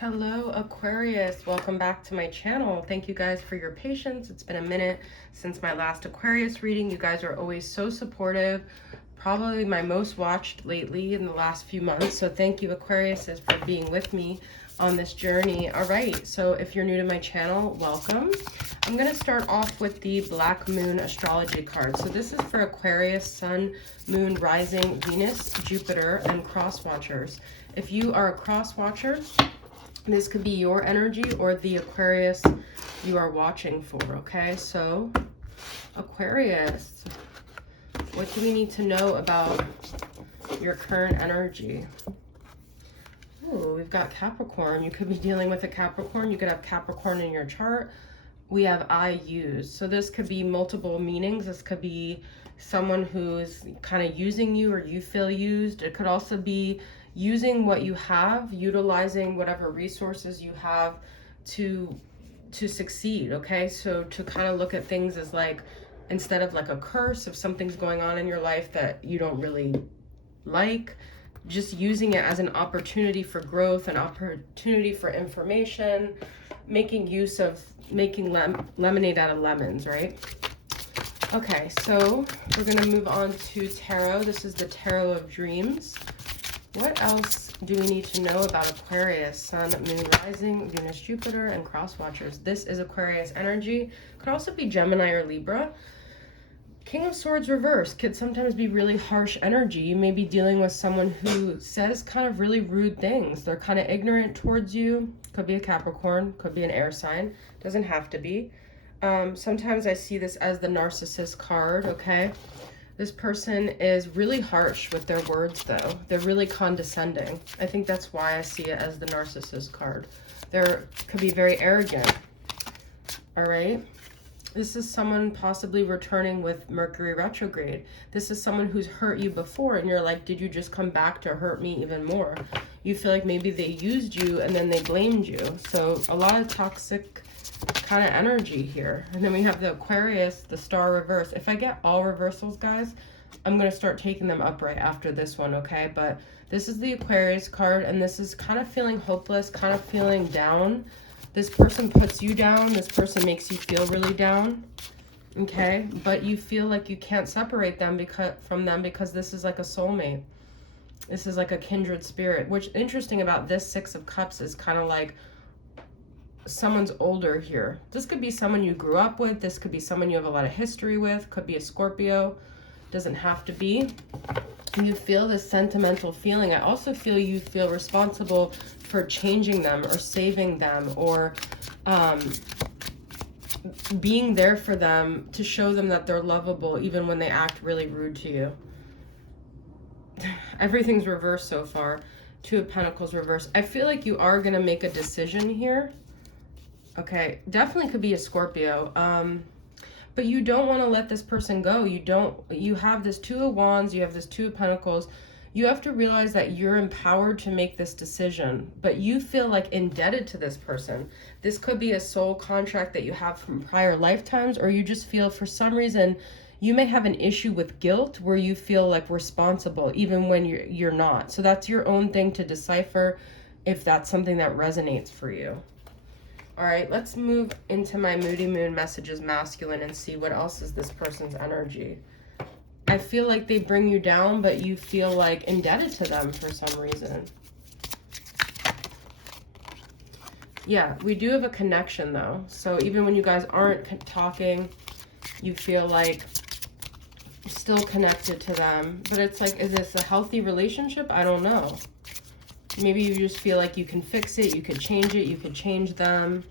Hello Aquarius, welcome back to my channel. Thank you guys for your patience. It's been a minute since my last Aquarius reading. You guys are always so supportive, probably my most watched lately in the last few months. So thank you Aquariuses for being with me on this journey. All right, so if you're new to my channel, welcome. I'm going to start off with the Black Moon astrology card. So this is for Aquarius, Sun, Moon, Rising, Venus, Jupiter, and cross watchers. If you are a cross watcher, this could be your energy or the Aquarius you are watching for, okay? So, Aquarius, what do we need to know about your current energy? Ooh, we've got Capricorn. You could be dealing with a Capricorn. You could have Capricorn in your chart. We have I use. So this could be multiple meanings. This could be someone who's kind of using you or you feel used. It could also be using what you have, utilizing whatever resources you have to succeed, okay? So to kind of look at things as like, instead of like a curse, if something's going on in your life that you don't really like, just using it as an opportunity for growth, an opportunity for information, making use of making lemonade out of lemons, right? Okay, so we're going to move on to tarot. This is the Tarot of Dreams. What else do we need to know about Aquarius, Sun, Moon, Rising, Venus, Jupiter, and cross watchers? This is Aquarius energy. Could also be Gemini or Libra. King of Swords reverse could sometimes be really harsh energy. You may be dealing with someone who says kind of really rude things. They're kind of ignorant towards you. Could be a Capricorn, could be an air sign. Doesn't have to be. Sometimes I see this as the narcissist card, okay? This person is really harsh with their words, though. They're really condescending. I think that's why I see it as the narcissist card. They could be very arrogant, all right? This is someone possibly returning with Mercury retrograde. This is someone who's hurt you before, and you're like, did you just come back to hurt me even more? You feel like maybe they used you, and then they blamed you. So a lot of toxic kind of energy here. And then we have the Aquarius, the star reverse. If I get all reversals, guys, I'm going to start taking them upright after this one, okay? But this is the Aquarius card, and this is kind of feeling hopeless, kind of feeling down. This person puts you down. This person makes you feel really down, okay? But you feel like you can't separate them from them because this is like a soulmate. This is like a kindred spirit, which interesting about this Six of Cups is kind of like someone's older here. This could be someone you grew up with. This could be someone you have a lot of history with. Could be a Scorpio. Doesn't have to be. You feel this sentimental feeling. I also feel you feel responsible for changing them or saving them or being there for them to show them that they're lovable even when they act really rude to you. Everything's reversed so far. Two of Pentacles reversed. I feel like you are going to make a decision here. Okay, definitely could be a Scorpio. But you don't want to let this person go. You have this Two of Wands, you have this Two of Pentacles. You have to realize that you're empowered to make this decision, but you feel like indebted to this person. This could be a soul contract that you have from prior lifetimes, or you just feel for some reason you may have an issue with guilt where you feel like responsible even when you're not. So that's your own thing to decipher if that's something that resonates for you. All right, let's move into my Moody Moon messages masculine and see what else is this person's energy. I feel like they bring you down, but you feel like indebted to them for some reason. Yeah, we do have a connection though. So even when you guys aren't talking, you feel like still connected to them. But it's like, is this a healthy relationship? I don't know. Maybe you just feel like you can fix it, you could change it, you could change them.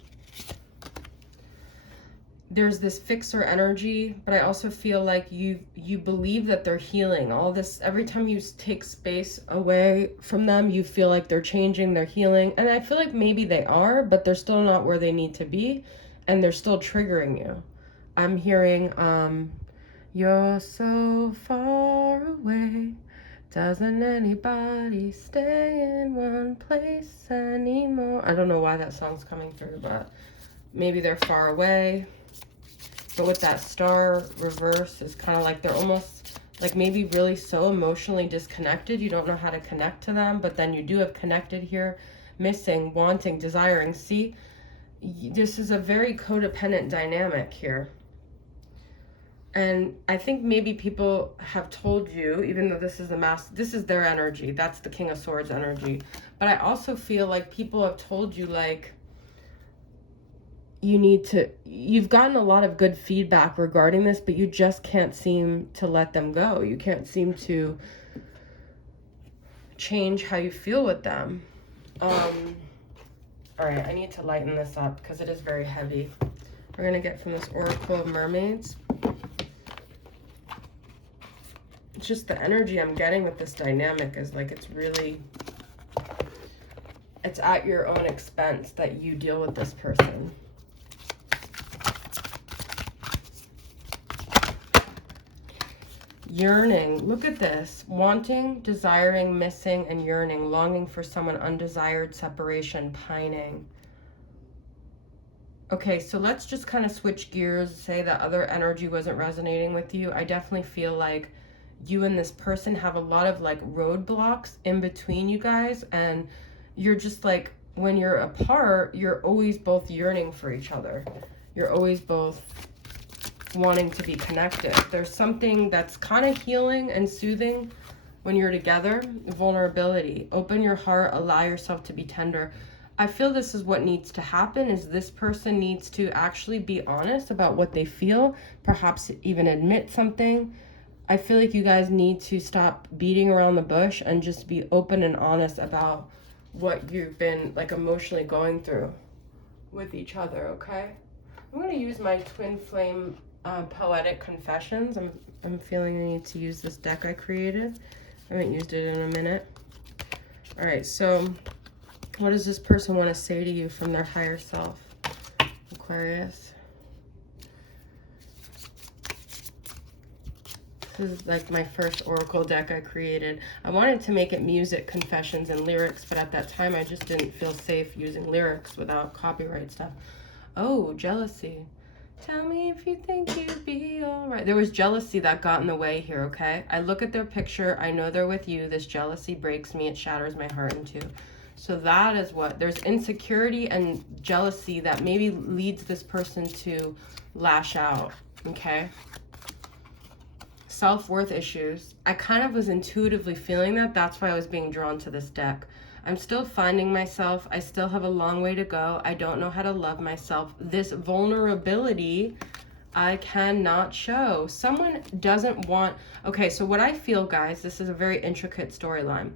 There's this fixer energy, but I also feel like you believe that they're healing. All this, every time you take space away from them, you feel like they're changing, they're healing. And I feel like maybe they are, but they're still not where they need to be, and they're still triggering you. I'm hearing, you're so far away. Doesn't anybody stay in one place anymore? I don't know why that song's coming through, but maybe they're far away. But with that star reverse, it's kind of like they're almost like maybe really so emotionally disconnected. You don't know how to connect to them, but then you do have connected here. missing, wanting, desiring. See, this is a very codependent dynamic here. And I think maybe people have told you, even though this is this is their energy, that's the King of Swords energy. But I also feel like people have told you, like, you've gotten a lot of good feedback regarding this, but you just can't seem to let them go. You can't seem to change how you feel with them. All right, I need to lighten this up because it is very heavy. We're going to get from this Oracle of Mermaids. It's just the energy I'm getting with this dynamic is like it's at your own expense that you deal with this person. Yearning, look at this. Wanting, desiring, missing, and yearning. Longing for someone, undesired, separation, pining. Okay, so let's just kind of switch gears, say that other energy wasn't resonating with you. I definitely feel like you and this person have a lot of like roadblocks in between you guys, and you're just like, when you're apart, you're always both yearning for each other. You're always both wanting to be connected. There's something that's kind of healing and soothing when you're together. Vulnerability. Open your heart, allow yourself to be tender. I feel this is what needs to happen, is this person needs to actually be honest about what they feel, perhaps even admit something. I feel like you guys need to stop beating around the bush and just be open and honest about what you've been like emotionally going through with each other, okay? I'm going to use my Twin Flame Poetic Confessions. I'm feeling I need to use this deck I created. I haven't used it in a minute. All right, so what does this person want to say to you from their higher self, Aquarius? This is like my first oracle deck I created. I wanted to make it music, confessions, and lyrics, but at that time I just didn't feel safe using lyrics without copyright stuff. Oh, jealousy. Tell me if you think you'd be all right. There was jealousy that got in the way here, okay? I look at their picture. I know they're with you. This jealousy breaks me. It shatters my heart in two. So that is what, there's insecurity and jealousy that maybe leads this person to lash out, okay? Self-worth issues. I kind of was intuitively feeling that. That's why I was being drawn to this deck. I'm still finding myself. I still have a long way to go. I don't know how to love myself. This vulnerability I cannot show. Someone doesn't want... Okay, so what I feel, guys, this is a very intricate storyline.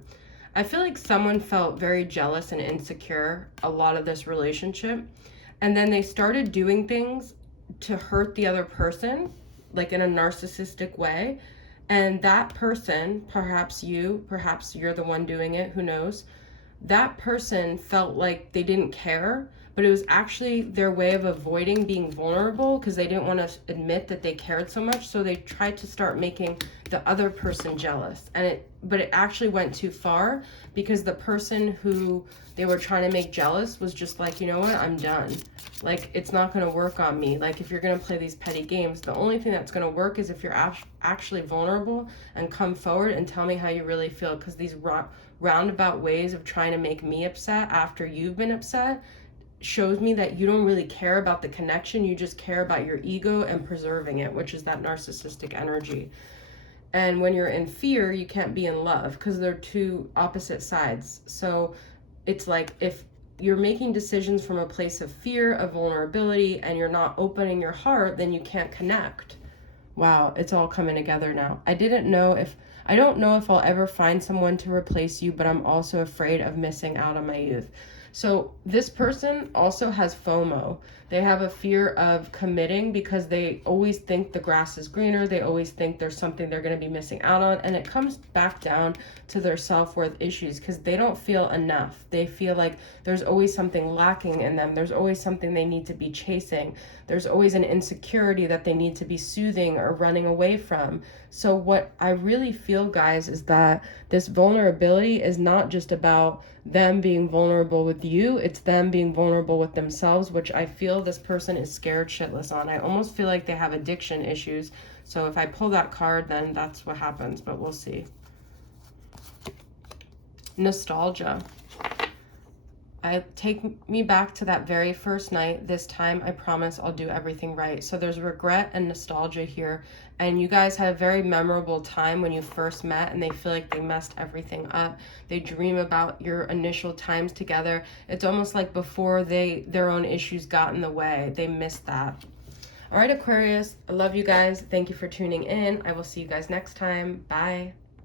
I feel like someone felt very jealous and insecure a lot of this relationship. And then they started doing things to hurt the other person, like in a narcissistic way. And that person, perhaps you're the one doing it, who knows? That person felt like they didn't care, but it was actually their way of avoiding being vulnerable because they didn't want to admit that they cared so much. So they tried to start making the other person jealous. But it actually went too far because the person who they were trying to make jealous was just like, you know what, I'm done. Like, it's not going to work on me. Like, if you're going to play these petty games, the only thing that's going to work is if you're actually vulnerable and come forward and tell me how you really feel. Because these roundabout ways of trying to make me upset after you've been upset shows me that you don't really care about the connection. You just care about your ego and preserving it, which is that narcissistic energy. And when you're in fear, you can't be in love because they're two opposite sides. So it's like if you're making decisions from a place of fear, of vulnerability, and you're not opening your heart, then you can't connect. Wow, it's all coming together now. I don't know if I'll ever find someone to replace you, but I'm also afraid of missing out on my youth. So this person also has FOMO. They have a fear of committing because they always think the grass is greener. They always think there's something they're going to be missing out on. And it comes back down to their self-worth issues because they don't feel enough. They feel like there's always something lacking in them. There's always something they need to be chasing. There's always an insecurity that they need to be soothing or running away from. So what I really feel, guys, is that this vulnerability is not just about them being vulnerable with you, it's them being vulnerable with themselves, which I feel this person is scared shitless on. I almost feel like they have addiction issues. So if I pull that card, then that's what happens, but we'll see. Nostalgia. take me back to that very first night. This time, I promise I'll do everything right. So there's regret and nostalgia here. And you guys had a very memorable time when you first met, and they feel like they messed everything up. They dream about your initial times together. It's almost like before their own issues got in the way. They missed that. All right, Aquarius, I love you guys. Thank you for tuning in. I will see you guys next time. Bye.